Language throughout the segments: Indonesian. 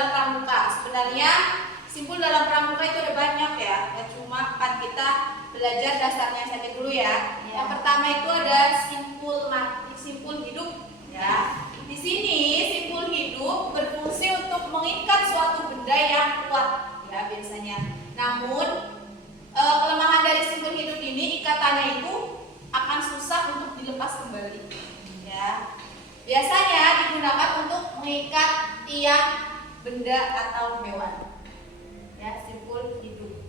dalam pramuka. Sebenarnya simpul dalam pramuka itu ada banyak ya. Ya cuma kan kita belajar dasarnya saja dulu ya. Yang pertama itu ada simpul mati, simpul hidup ya. Di sini simpul hidup berfungsi untuk mengikat suatu benda yang kuat ya biasanya. Namun kelemahan dari simpul hidup ini, ikatannya itu akan susah untuk dilepas kembali ya. Biasanya digunakan untuk mengikat tiang, benda atau hewan ya, simpul hidup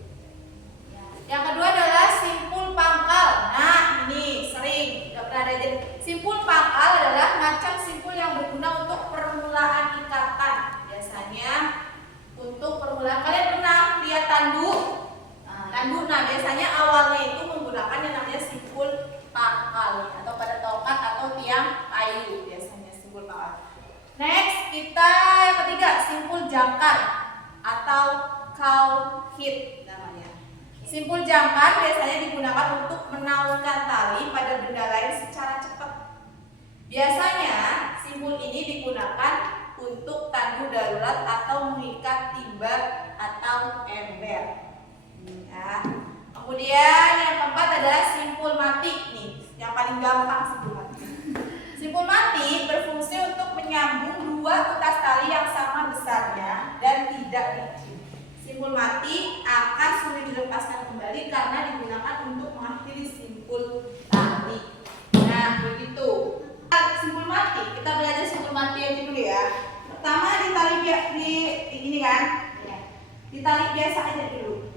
ya. Yang kedua adalah simpul pangkal. Nah ini sering tidak pernah ada. Simpul pangkal adalah macam simpul yang berguna untuk permulaan ikatan. Biasanya untuk permulaan, kalian pernah lihat tanduk? Tanduk, nah biasanya awalnya itu menggunakan yang namanya simpul pangkal atau pada tongkat atau tiang kayu, biasanya simpul pangkal. Next kita yang ketiga simpul jangkar atau cowhide namanya. Simpul jangkar biasanya digunakan untuk menaunkan tali pada benda lain secara cepat. Biasanya simpul ini digunakan untuk tandu darurat atau mengikat timba atau ember. Ya. Kemudian yang keempat adalah simpul mati nih, yang paling gampang simpul mati. Simpul mati berfungsi untuk menyambung dua kutas tali yang sama besarnya dan tidak licin. Simpul mati akan sulit dilepaskan kembali karena digunakan untuk mengakhiri simpul tali. Nah begitu. Simpul mati, kita belajar simpul mati aja dulu ya. Pertama di tali di ini kan, di tali biasa aja dulu.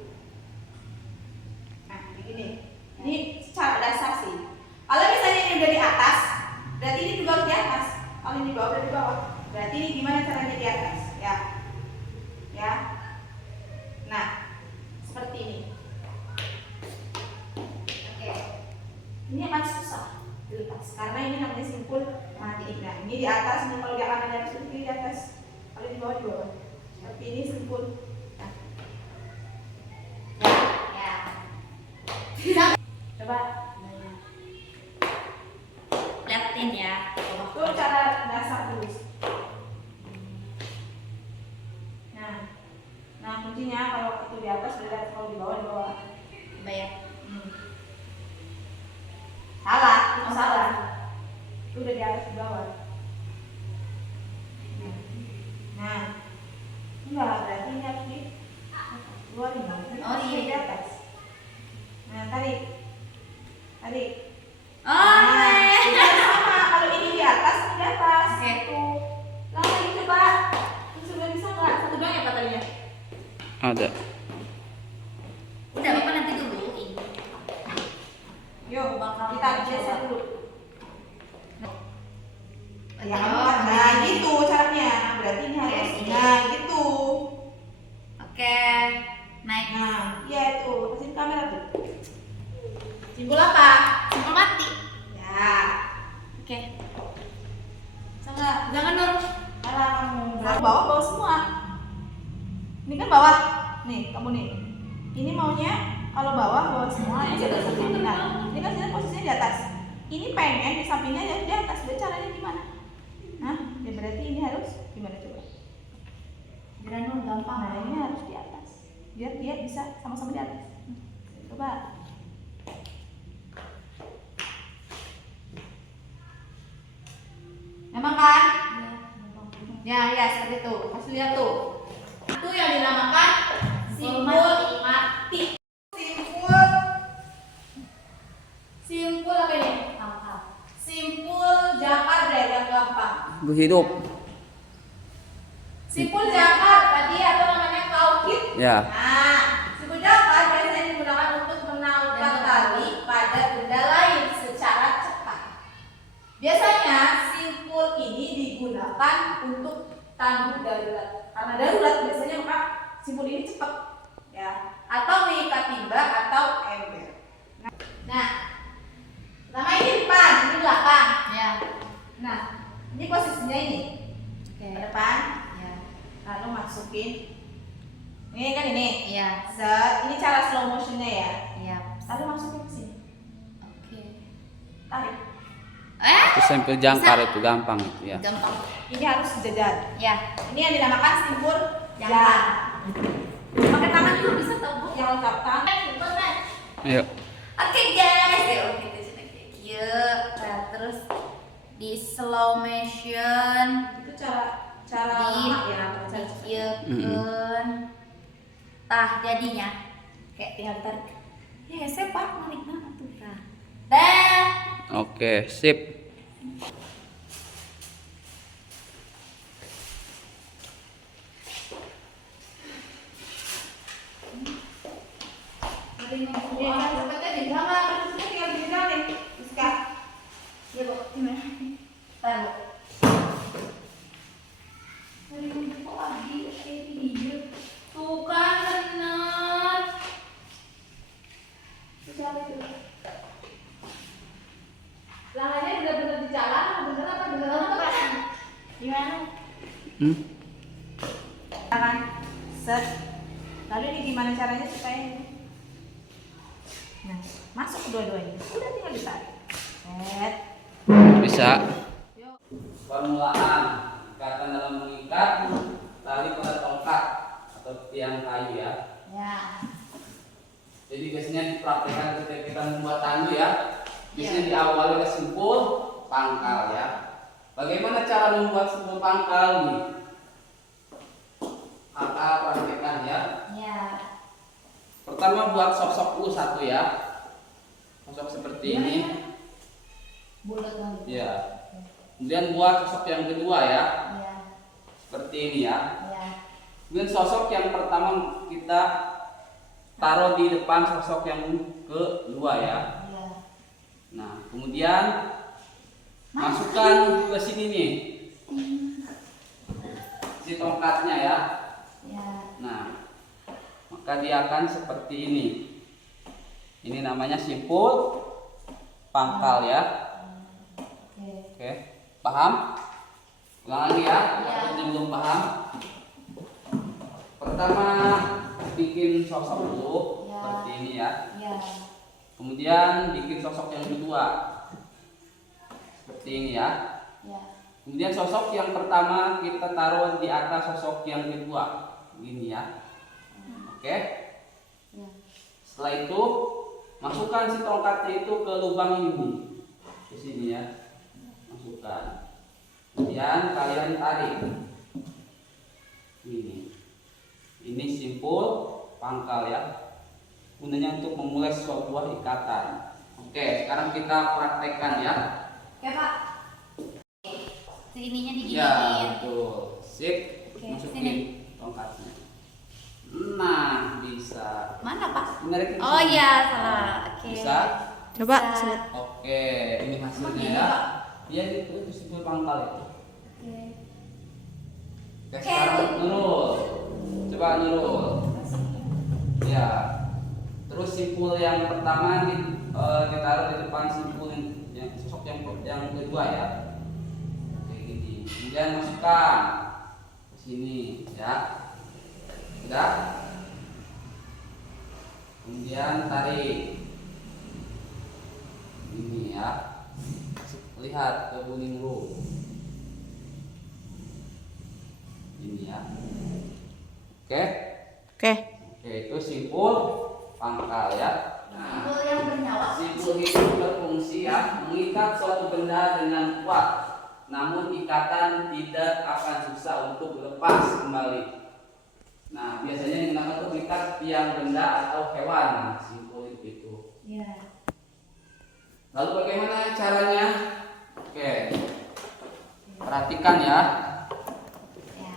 Ini secara dasar sih. Kalau misalnya ini udah di atas, berarti ini juga harus di atas. Kalau ini di bawah, berarti di bawah. Berarti ini gimana caranya di atas? Ya, ya. Nah, seperti ini. Oke. Ini akan susah dilepas karena ini namanya simpul mati. Nah, ini di atas. Ini kalau di kanan di atas, ini di atas. Kalau di bawah di bawah. Seperti ini simpul. Nah. Ya. Coba liatin ya. itu cara dasar dulu. Nah kuncinya kalau itu di atas beda, kalau di bawah di bawah. Bayar. Salah, itu salah. Itu udah di atas di bawah. Nah, enggak berarti ini harus di luar ini. Oh iya di atas. Nah tarik. Sama kalau ini di atas, ini di atas. Oke. Tuh. Lagi coba. Sudah bisa nggak? Satu doang ya Pak tadinya? Ada. Udah Bapak nanti dulu ini. Yuk, kita biasa dulu. Ya, Oh, nah gitu caranya. Berarti ini harus. Oke. Nah gitu. Oke. Naik. Nah, iya itu. Kasih kamera tuh. Simpul apa? Simpul mati. Ya. Oke. Jangan dorong. Alah kamu. Bawa semua. Ini kan bawah. Nih, kamu nih. Ini maunya kalau bawa semua. Ini sudah samping. Nah, ini kan sudah posisinya di atas. Ini pengen di sampingnya ya di atas. Berarti caranya gimana? Hah? Ya berarti ini harus gimana coba? Granul gampang. Nah, ini harus di atas. Biar dia bisa sama-sama di atas. Coba. Memang kan? Ya, seperti itu. Kasih lihat tuh. Itu yang dinamakan simpul mati. Simpul apa ini? Simpul jangkar deh yang gampang. Hidup. Simpul jangkar tadi atau namanya cowhide. Ya. Nah, simpul jangkar biasanya digunakan untuk menaunkan tali pada benda lain secara cepat. Biasanya simpul ini digunakan untuk tandu darurat. Karena darurat biasanya maka simpul ini cepat ya, atau mengikat timba atau ember. Nah, pertama ini depan, ini belakang. Ya. Nah, ini posisinya ini. Oke. Ke depan. Ya. Lalu masukin. Ini kan ini. Iya. Set. Ini cara slow motionnya ya. Iya. Lalu masukin ke sini. Oke. Tarik. Eh? Terus simpul jangkar itu gampang itu ya. Gampang. Ini harus sejajar. Ya. Ini yang dinamakan simpul Jangkar. jangkar. Pakai tangan juga bisa tau Bu. Yang lengkap tangan. Ayo. Oke guys, ya oke itu sudah kayak gitu. Nah, terus di slow motion Itu cara di lama ya. Cara dikieun. Tah jadinya kayak tinggal tarik. Ya sepak narik nama tuh tah. Dah. Oke, sip. Ada yang mau Ya, cepetnya di sana. Terusnya tinggal di sana nih. Rizka. Ya Bu, gimana? Tahan Bu. Dari mana kok lagi kayak video? Tuh kan bener. Misalnya itu. Langanya benar-benar di jalan, bener apa bener apa? Gimana? Hmm? Tangan. Set. Lalu ini gimana caranya supaya ini? Nah, masuk dua-duanya. Udah tinggal ditarik. Set. Bisa. Yuk. Permulaan ikatan dalam mengikat tali pada tongkat atau tiang kayu ya. Ya. Jadi biasanya dipraktekkan ketika kita membuat tandu ya. Biasanya diawali oleh simpul pangkal ya. Bagaimana cara membuat simpul pangkal nih? Kakak praktekkan ya. Ya. Pertama buat sok-sok dulu satu ya. Sosok seperti ini. Bulat banget. Ya. Kemudian buat sosok yang kedua ya. Ya. Seperti ini ya. Ya. Kemudian sosok yang pertama kita taruh di depan sosok yang kedua ya. Ya. Nah, kemudian masukkan ke sini nih. Si tongkatnya ya. Ya. Nah, maka dia akan seperti ini. Ini namanya simpul pangkal ya. Oke. Oke, paham? Ulang lagi ya. Ya. Yang belum paham. Pertama bikin sosok dulu Ya. seperti ini ya. Ya. Kemudian bikin sosok yang kedua seperti ini ya. Ya. Kemudian sosok yang pertama kita taruh di atas sosok yang kedua, begini ya. Oke. Ya. Setelah itu masukkan si tongkatnya itu ke lubang ini, di sini ya. Masukkan. Kemudian kalian tarik. Ini simpul pangkal ya. Gunanya untuk memulai sebuah ikatan. Oke, sekarang kita praktekkan ya. Oke Pak. Si ininya Ya, diginiin. betul. Sip. Oke, Masukin sini. tongkatnya. Nah, bisa. Mana Pak? Menarik ke Oh sini. iya salah. Oke. Bisa. Coba, Bisa. set. Oke, ini hasilnya Begini, ya. Pak. Iya, itu simpul pangkal itu. Oke. Oke, sekarang Nurul. Coba Nurul. Ya. Terus simpul yang pertama ditaruh di depan simpul yang sosok yang kedua ya. Kayak gini. Kemudian masukkan ke sini ya. Udah. Kemudian tarik. Ini ya. Lihat ke kuning dulu. Ini ya. Oke. Oke. Oke, itu simpul pangkal ya. Nah, Simpul yang bernyawa. simpul itu berfungsi ya mengikat suatu benda dengan kuat, namun ikatan tidak akan susah untuk lepas kembali. Nah, biasanya digunakan untuk mengikat tiang benda atau hewan. Nah, simpul itu. Ya. Lalu bagaimana caranya? Oke, perhatikan ya. Ya.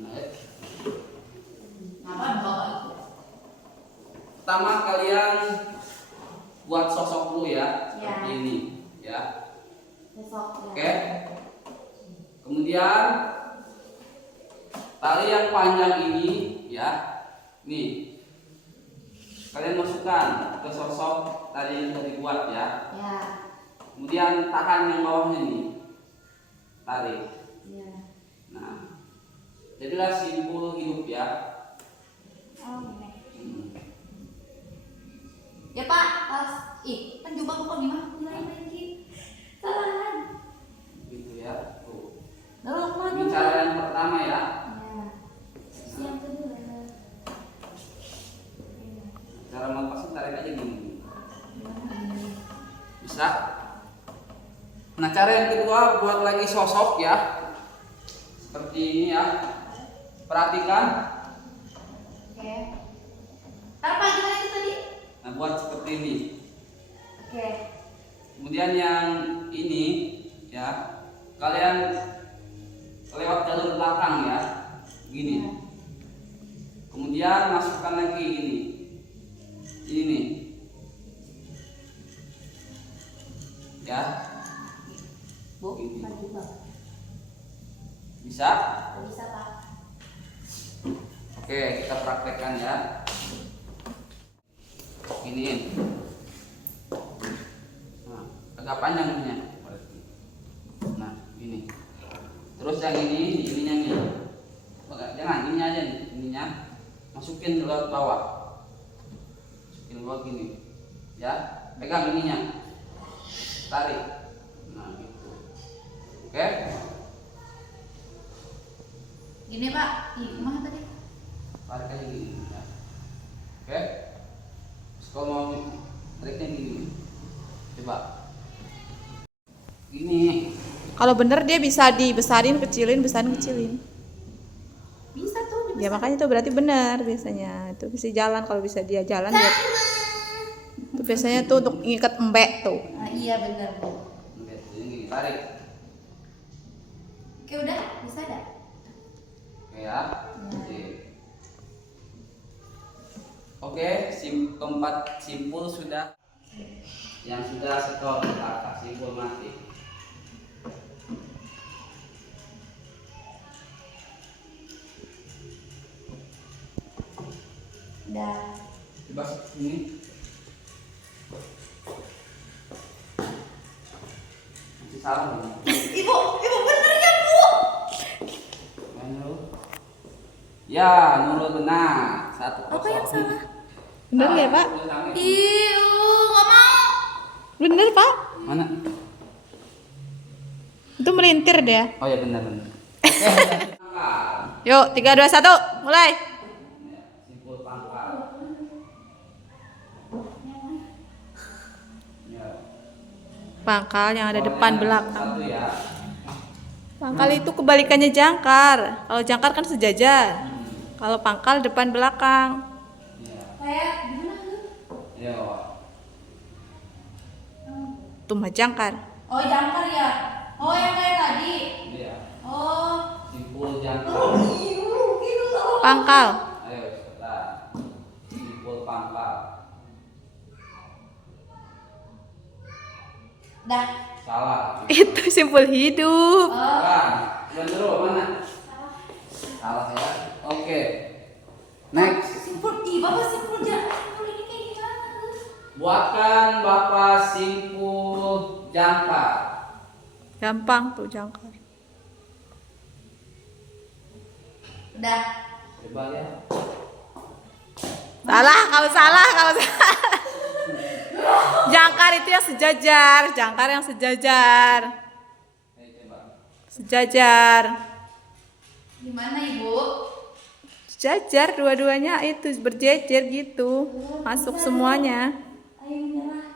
Nah, Apa bawa itu? pertama kalian buat sosok dulu ya, seperti Ya. ini ya. Besok. Oke. Kemudian tali yang panjang ini ya, nih kalian masukkan ke sosok tali yang sudah dibuat ya. Ya. Kemudian tahan yang bawahnya nih, tarik. Ya. Nah, jadilah simpul hidup ya. Oh, ini. Hmm. Ya Pak, pas kan coba kok gimana? Mulai lagi. Salah pertama ya. Ya. Terus yang kedua. Cara melepasnya tarik aja gini. Gimana? Bisa. Nah, cara yang kedua buat lagi sosok ya. Seperti ini ya. Perhatikan. Oke. Apa gimana itu tadi? Nah, buat seperti ini. Oke. Kemudian yang ini ya, kalian lewat jalur belakang ya. Gini. Kemudian masukkan lagi ini. Ini nih. Ya. Bu, Ini. maju Pak. Bisa? Bisa Pak. Oke, kita praktekkan ya. Ini. Nah, agak panjang ininya. Nah, ini. Terus yang ininya nih. Jangan, ininya aja nih, ininya. Masukin ke laut bawah. Masukin ke bawah gini. Ya, pegang ininya. Tarik. Nah, gitu. Oke. Gini Pak. Ih, kemana tadi? Tarik aja gini ya. Oke. Terus kalau mau tariknya gini. Coba. Gini. Kalau bener dia bisa dibesarin, kecilin, besarin, kecilin. Bisa tuh. Ya makanya itu berarti benar biasanya. Itu bisa jalan, kalau bisa dia jalan dia. Itu biasanya tuh untuk ngikat embek tuh. Nah, iya benar Bu. Oke, ini tarik. Oke udah, bisa dah. Oke ya. Oke, keempat simpul sudah. Yang sudah setor kata simpul mati. Udah. Coba ini. Masih salah nih. Ibu bener ya Bu? Ya, Nurul. Ya, Nurul benar. 1-0. Apa yang salah? Bener ya Pak? Iu, nggak mau. Bener Pak? Mana? Itu melintir dia. Oh ya benar. Oke. Yuk, 3, 2, 1, mulai. Simpul pangkal. Ya. Pangkal yang ada depan belakang. Satu ya. Pangkal itu kebalikannya jangkar. Kalau jangkar kan sejajar. Kalau pangkal depan belakang. Ya. Kayak gimana tuh? Yo. Tuh mah jangkar. Oh jangkar ya? Oh yang kayak tadi? Iya. Oh. Simpul jangkar. Pangkal. Ayo cepetan. Simpul pangkal. Dah. Salah. Itu simpul hidup. Bukan. Bener mana? Salah ya. Oke. Next. Simpul, ih bapak simpul simpul ini kayak gimana tuh? Buatkan Bapak simpul jangkar. Gampang tuh jangkar. Udah. Coba ya. Salah, kamu salah, kamu salah. Jangkar itu yang sejajar, jangkar yang sejajar. Ayo coba. Sejajar. Gimana Ibu? Sejajar dua-duanya itu berjejer gitu. Masuk semuanya. Ayo menyerah.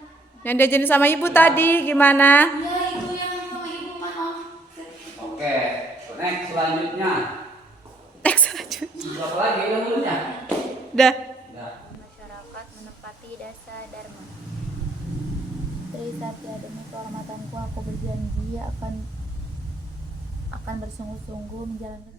Yang diajarin sama ibu tadi gimana? Iya itu yang sama Ibu mana? Oke. Next selanjutnya. Next lanjut. Berapa lagi yang mulutnya? Udah. Udah. Masyarakat menepati dasa dharma. Trisatya, demi kehormatanku aku berjanji akan bersungguh-sungguh menjalankan